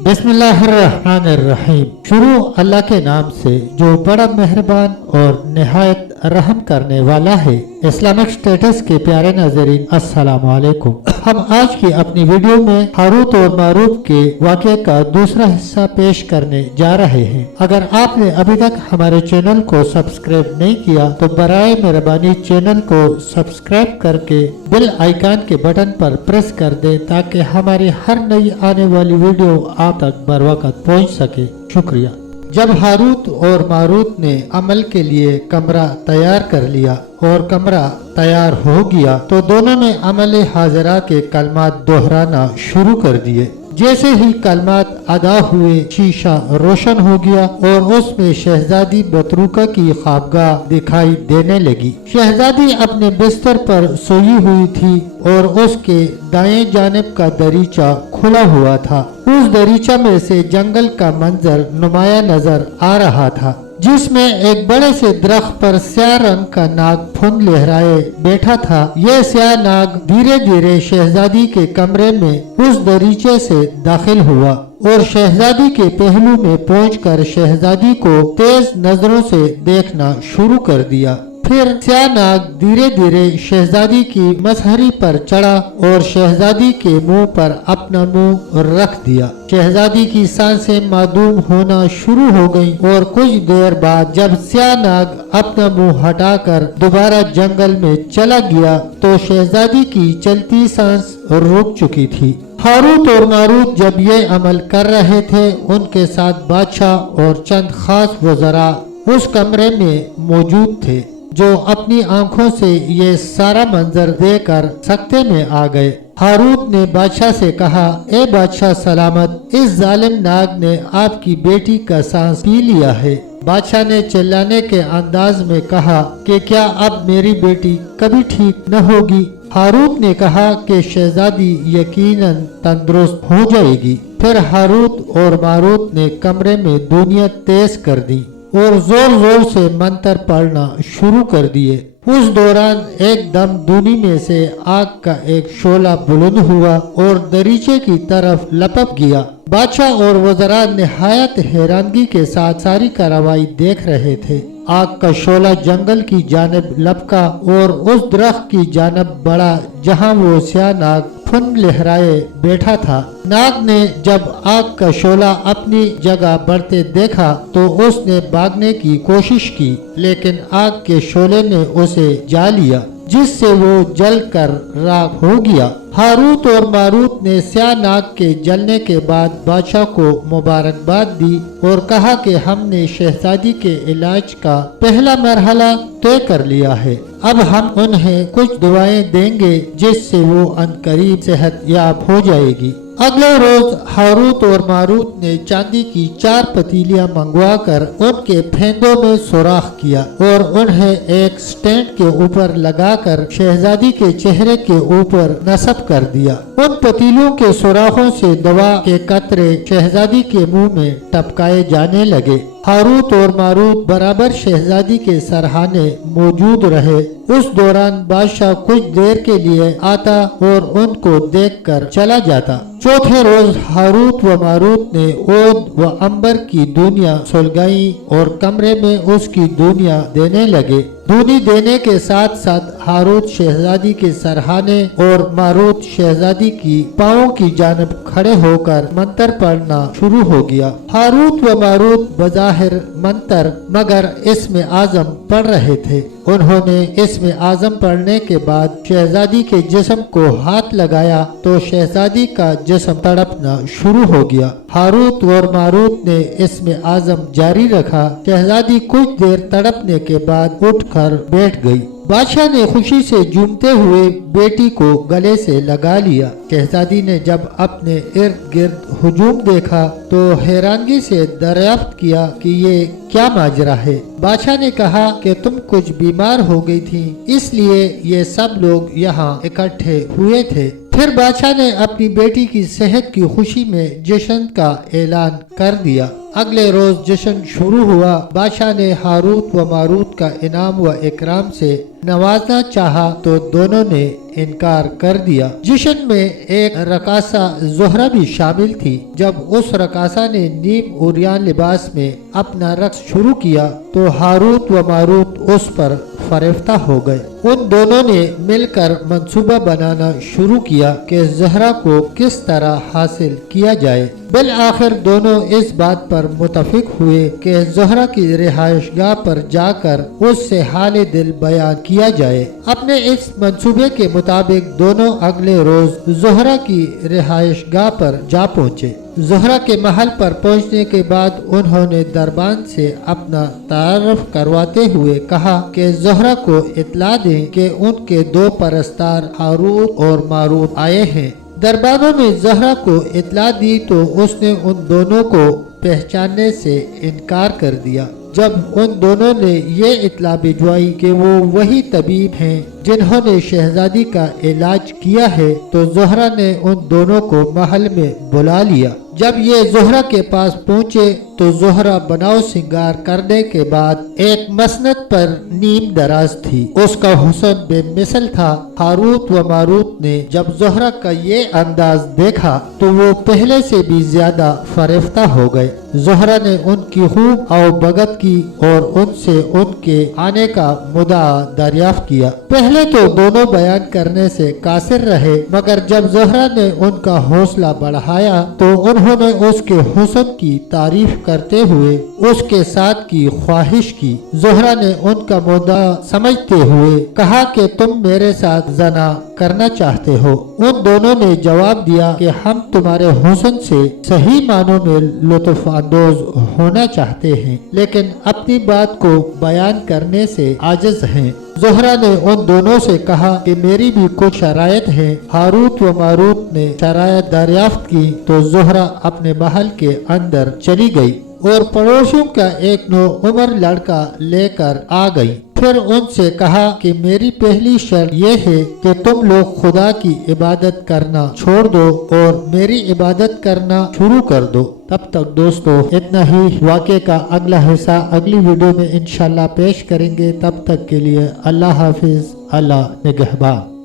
बिस्मिल्लाहिर्रहमानिर्रहीम। शुरू अल्लाह के नाम से जो बड़ा मेहरबान और निहायत रहम करने वाला है। इस्लामिक स्टेटस के प्यारे नाज़रीन, अस्सलाम वालेकुम। हम आज की अपनी वीडियो में हारूत और मारूत के वाक़े का दूसरा हिस्सा पेश करने जा रहे हैं। अगर आपने अभी तक हमारे चैनल को सब्सक्राइब नहीं किया तो बराए मेहरबानी चैनल को सब्सक्राइब करके बेल आइकन के बटन पर प्रेस कर दें ताकि हमारी हर नई आने वाली वीडियो आप तक बर वक्त पहुँच सके। शुक्रिया। जब हारूत और मारूत ने अमल के लिए कमरा तैयार कर लिया और कमरा तैयार हो गया तो दोनों ने अमल हाजरा के कलमात दोहराना शुरू कर दिए। जैसे ही कलमात अदा हुए शीशा रोशन हो गया और उसमें शहजादी बतरूका की ख्वाबगाह दिखाई देने लगी। शहजादी अपने बिस्तर पर सोई हुई थी और उसके दाएं जानिब का दरीचा खुला हुआ था। उस दरीचा में से जंगल का मंजर नुमाया नजर आ रहा था, जिसमें एक बड़े से दरख्त पर स्याह रंग का नाग फुन लहराए बैठा था। यह स्याह नाग धीरे धीरे शहजादी के कमरे में उस दरीचे से दाखिल हुआ और शहजादी के पहलू में पहुंचकर शहजादी को तेज नजरों से देखना शुरू कर दिया। फिर स्याह नाग धीरे धीरे शहजादी की मसहरी पर चढ़ा और शहजादी के मुंह पर अपना मुंह रख दिया। शहजादी की सांसें मादूम होना शुरू हो गईं और कुछ देर बाद जब स्याह नाग अपना मुंह हटाकर दोबारा जंगल में चला गया तो शहजादी की चलती सांस रुक चुकी थी। हारूत और मारूत जब ये अमल कर रहे थे, उनके साथ बादशाह और चंद खास वज़रा उस कमरे में मौजूद थे, जो अपनी आंखों से ये सारा मंजर देखकर सकते में आ गए। हारूत ने बादशाह से कहा, ए बादशाह सलामत, इस जालिम नाग ने आपकी बेटी का सांस पी लिया है। बादशाह ने चिल्लाने के अंदाज में कहा कि क्या अब मेरी बेटी कभी ठीक न होगी? हारूत ने कहा कि शहजादी यकीनन तंदुरुस्त हो जाएगी। फिर हारूत और मारूत ने कमरे में दुनिया तेज कर दी और जोर जोर से मंत्र पढ़ना शुरू कर दिए। उस दौरान एकदम दूनी में से आग का एक शोला बुलंद हुआ और दरीचे की तरफ लपक गया। बादशाह और वज़रा निहायत हैरानगी के साथ सारी कार्रवाई देख रहे थे। आग का शोला जंगल की जानिब लपका और उस दरख्त की जानिब बढ़ा जहां वो स्याह नाग फन लहराए बैठा था। नाग ने जब आग का शोला अपनी जगह बढ़ते देखा तो उसने भागने की कोशिश की, लेकिन आग के शोले ने उसे जा लिया, जिससे वो जलकर राख हो गया। हारूत और मारूत ने स्याह नाग के जलने के बाद बादशाह को मुबारकबाद दी और कहा कि हमने शहजादी के इलाज का पहला मरहला तय कर लिया है। अब हम उन्हें कुछ दुआएं देंगे जिससे वो अनकरीब सेहत याब हो जाएगी। अगले रोज हारूत और मारूत ने चांदी की 4 पतीलियां मंगवाकर उनके फेंदों में सुराख किया और उन्हें एक स्टैंड के ऊपर लगाकर शहजादी के चेहरे के ऊपर नस्ब कर दिया। उन पतीलों के सुराखों से दवा के कतरे शहजादी के मुंह में टपकाए जाने लगे। हारूत और मारूत बराबर शहजादी के सरहाने मौजूद रहे। उस दौरान बादशाह कुछ देर के लिए आता और उनको देखकर चला जाता। चौथे रोज हारूत व मारूत ने ओद व अंबर की दुनिया सुलगाई और कमरे में उसकी दुनिया देने लगे। दूनी देने के साथ साथ हारूत शहजादी के सरहाने और मारूत शहजादी की पाँव की जानिब खड़े होकर मंत्र पढ़ना शुरू हो गया। हारूत व मारूत बज़ाहिर मंत्र मगर इसमें आज़म पढ़ रहे थे। उन्होंने इसमें आज़म पढ़ने के बाद शहजादी के जिस्म को हाथ लगाया तो शहजादी का जिस्म तड़पना शुरू हो गया। हारूत और मारूत ने इसमें आज़म जारी रखा। शहजादी कुछ देर तड़पने के बाद उठकर बैठ गई। बादशाह ने खुशी से झूमते हुए बेटी को गले से लगा लिया। शहजादी ने जब अपने इर्द गिर्द हुजूम देखा तो हैरानगी से दरियाफ्त किया कि ये क्या माजरा है। बादशाह ने कहा कि तुम कुछ बीमार हो गई थी, इसलिए ये सब लोग यहाँ इकट्ठे हुए थे। फिर बादशाह ने अपनी बेटी की सेहत की खुशी में जश्न का ऐलान कर दिया। अगले रोज जश्न शुरू हुआ। बादशाह ने हारूत व मारूत का इनाम व इकराम से नवाजना चाहा तो दोनों ने इनकार कर दिया। जश्न में एक रकासा ज़ोहरा भी शामिल थी। जब उस रकासा ने नीम उरियान लिबास में अपना रक्स शुरू किया तो हारूत व मारूत उस पर फरेफ्ता हो गए। उन दोनों ने मिलकर मंसूबा बनाना शुरू किया कि ज़हरा को किस तरह हासिल किया जाए। बिल आखिर दोनों इस बात पर मुतफिक हुए कि ज़हरा की रिहाइशगाह पर जाकर उससे हाल दिल बयान किया जाए। अपने इस मंसूबे के मुताबिक दोनों अगले रोज ज़हरा की रिहाइशगाह पर जा पहुँचे। ज़हरा के महल पर पहुंचने के बाद उन्होंने दरबान से अपना तारफ करवाते हुए कहा कि ज़हरा को इतला दें कि उनके दो परस्तार हारूत और मारूत आए हैं। दरबारों ने ज़हरा को इतला दी तो उसने उन दोनों को पहचानने से इनकार कर दिया। जब उन दोनों ने ये इतला भिजवाई कि वो वही तबीब हैं जिन्होंने शहजादी का इलाज किया है तो ज़हरा ने उन दोनों को महल में बुला लिया। जब ये ज़हरा के पास पहुँचे तो ज़हरा बनाव सिंगार करने के बाद एक मसनद पर नीम दराज थी। उसका हुस्न बेमिसल था। हारूत व मारूत ने जब ज़हरा का ये अंदाज देखा तो वो पहले से भी ज्यादा फरेफ्ता हो गए। ज़हरा ने उनकी खूब आवभगत की और उनसे उनके आने का मुद्दा दरियाफ्त किया। पहले तो दोनों बयान करने से कासिर रहे, मगर जब ज़हरा ने उनका हौसला बढ़ाया तो उन्होंने उसके हुस्न की तारीफ करते हुए उसके साथ की ख्वाहिश की। ज़हरा ने उनका मुद्दा समझते हुए कहा कि तुम मेरे साथ जना करना चाहते हो। उन दोनों ने जवाब दिया कि हम तुम्हारे हुस्न से सही मानों में लुत्फ अंदोज होना चाहते हैं, लेकिन अपनी बात को बयान करने से आजिज हैं। ज़हरा ने उन दोनों से कहा कि मेरी भी कुछ शरायत है। हारूत व मारूत ने शरायत दरियाफ्त की तो ज़हरा अपने महल के अंदर चली गई और पड़ोसियों का एक नो उम्र लड़का लेकर आ गई। फिर उनसे कहा कि मेरी पहली शर्त ये है कि तुम लोग खुदा की इबादत करना छोड़ दो और मेरी इबादत करना शुरू कर दो। तब तक दोस्तों इतना ही। वाक़े का अगला हिस्सा अगली वीडियो में इंशाल्लाह पेश करेंगे। तब तक के लिए अल्लाह हाफिज, अल्लाह निगहबान।